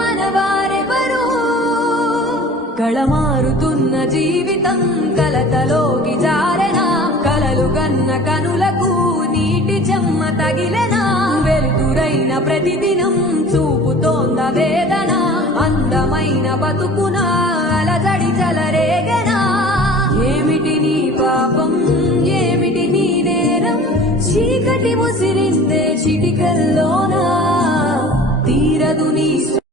మనవారెవరు కళమారుతున్న జీవితం కలతలోకి జారెనా కలలు గన్న కనులకు నీటి చెమ్మ తగిలెనా వెలుతురైన ప్రతిదినం చూపుతోంద వేదన అందమైన బతుకున అలజడి చలరేగనా ఏమిటి నీ పాపం ఏమిటి నీ నేరం చీకటి ముసిరిందే చిటికల్లోనా తీరదు నీ